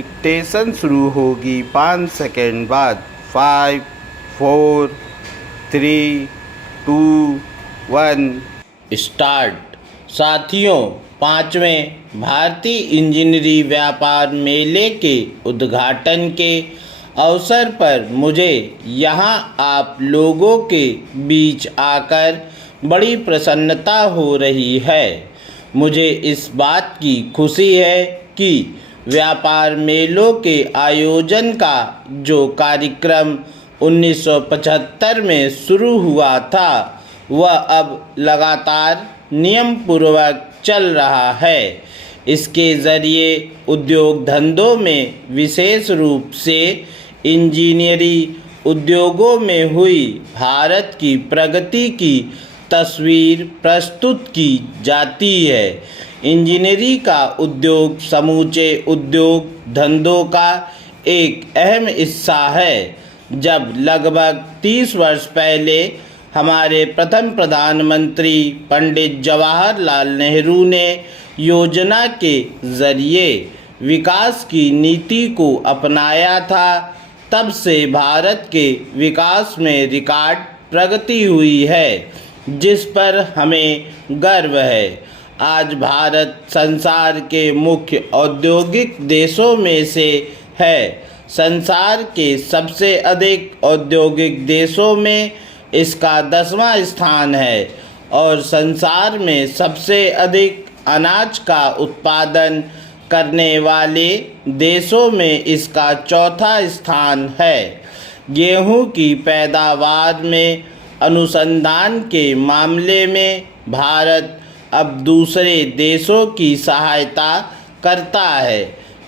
Dictation शुरू होगी 5 second बाद। 5 4 3 2 1 स्टार्ट। साथियों, 5वें भारतीय इंजीनियरिंग व्यापार मेले के उद्घाटन के अवसर पर मुझे यहाँ आप लोगों के बीच आकर बड़ी प्रसन्नता हो रही है। मुझे इस बात की खुशी है कि व्यापार मेलों के आयोजन का जो कार्यक्रम 1975 में शुरू हुआ था वह अब लगातार नियम पूर्वक चल रहा है। इसके ज़रिए उद्योग धंधों में विशेष रूप से इंजीनियरिंग उद्योगों में हुई भारत की प्रगति की तस्वीर प्रस्तुत की जाती है। इंजीनियरिंग का उद्योग समूचे उद्योग धंधों का एक अहम हिस्सा है। जब लगभग 30 वर्ष पहले हमारे प्रथम प्रधानमंत्री पंडित जवाहरलाल नेहरू ने योजना के ज़रिए विकास की नीति को अपनाया था, तब से भारत के विकास में रिकॉर्ड प्रगति हुई है, जिस पर हमें गर्व है। आज भारत संसार के मुख्य औद्योगिक देशों में से है। संसार के सबसे अधिक औद्योगिक देशों में इसका 10वां स्थान है और संसार में सबसे अधिक अनाज का उत्पादन करने वाले देशों में इसका 4था स्थान है। गेहूं की पैदावार में अनुसंधान के मामले में भारत अब दूसरे देशों की सहायता करता है।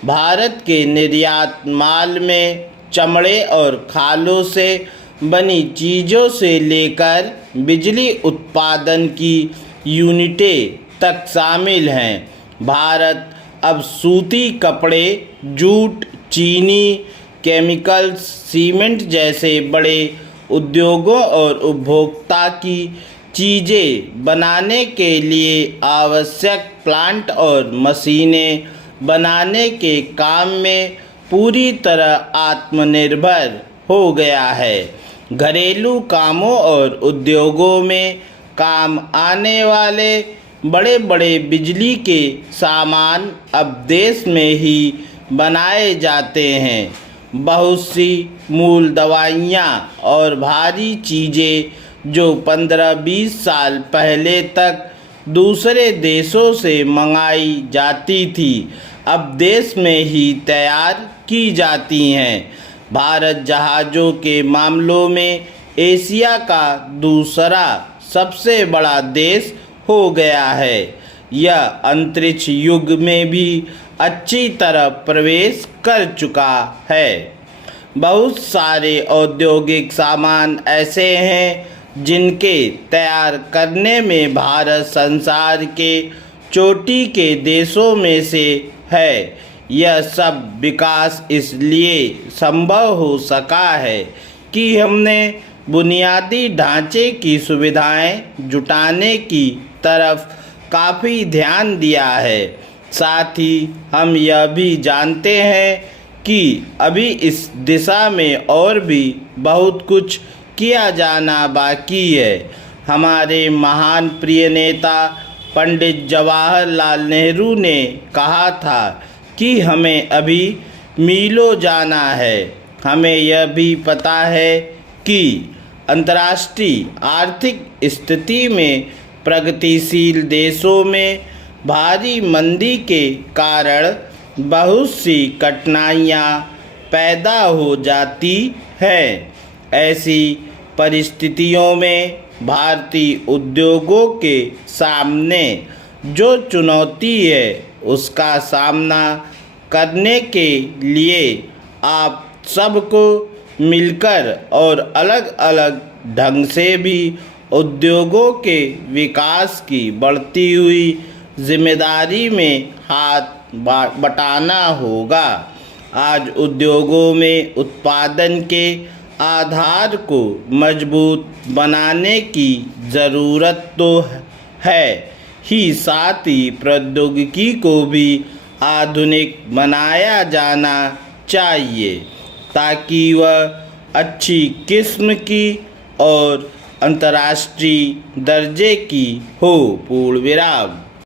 भारत के निर्यात माल में चमड़े और खालों से बनी चीज़ों से लेकर बिजली उत्पादन की यूनिटें तक शामिल हैं। भारत अब सूती कपड़े, जूट, चीनी, केमिकल्स, सीमेंट जैसे बड़े उद्योगों और उपभोक्ता की चीज़ें बनाने के लिए आवश्यक प्लांट और मशीनें बनाने के काम में पूरी तरह आत्मनिर्भर हो गया है। घरेलू कामों और उद्योगों में काम आने वाले बड़े बड़े बिजली के सामान अब देश में ही बनाए जाते हैं। बहुत सी मूल दवाइयाँ और भारी चीज़ें जो 15-20 साल पहले तक दूसरे देशों से मंगाई जाती थी, अब देश में ही तैयार की जाती हैं। भारत जहाज़ों के मामलों में एशिया का दूसरा सबसे बड़ा देश हो गया है। यह अंतरिक्ष युग में भी अच्छी तरह प्रवेश कर चुका है। बहुत सारे औद्योगिक सामान ऐसे हैं जिनके तैयार करने में भारत संसार के चोटी के देशों में से है। यह सब विकास इसलिए संभव हो सका है कि हमने बुनियादी ढांचे की सुविधाएं जुटाने की तरफ काफ़ी ध्यान दिया है। साथ ही हम यह भी जानते हैं कि अभी इस दिशा में और भी बहुत कुछ किया जाना बाकी है। हमारे महान प्रिय नेता पंडित जवाहरलाल नेहरू ने कहा था कि हमें अभी मीलों जाना है। हमें यह भी पता है कि अंतर्राष्ट्रीय आर्थिक स्थिति में प्रगतिशील देशों में भारी मंदी के कारण बहुत सी कठिनाइयाँ पैदा हो जाती हैं। ऐसी परिस्थितियों में भारतीय उद्योगों के सामने जो चुनौती है उसका सामना करने के लिए आप सबको मिलकर और अलग अलग ढंग से भी उद्योगों के विकास की बढ़ती हुई जिम्मेदारी में हाथ बटाना होगा। आज उद्योगों में उत्पादन के आधार को मजबूत बनाने की ज़रूरत तो है ही, साथ ही प्रौद्योगिकी को भी आधुनिक बनाया जाना चाहिए ताकि वह अच्छी किस्म की और अंतर्राष्ट्रीय दर्जे की हो। पूर्ण विराम।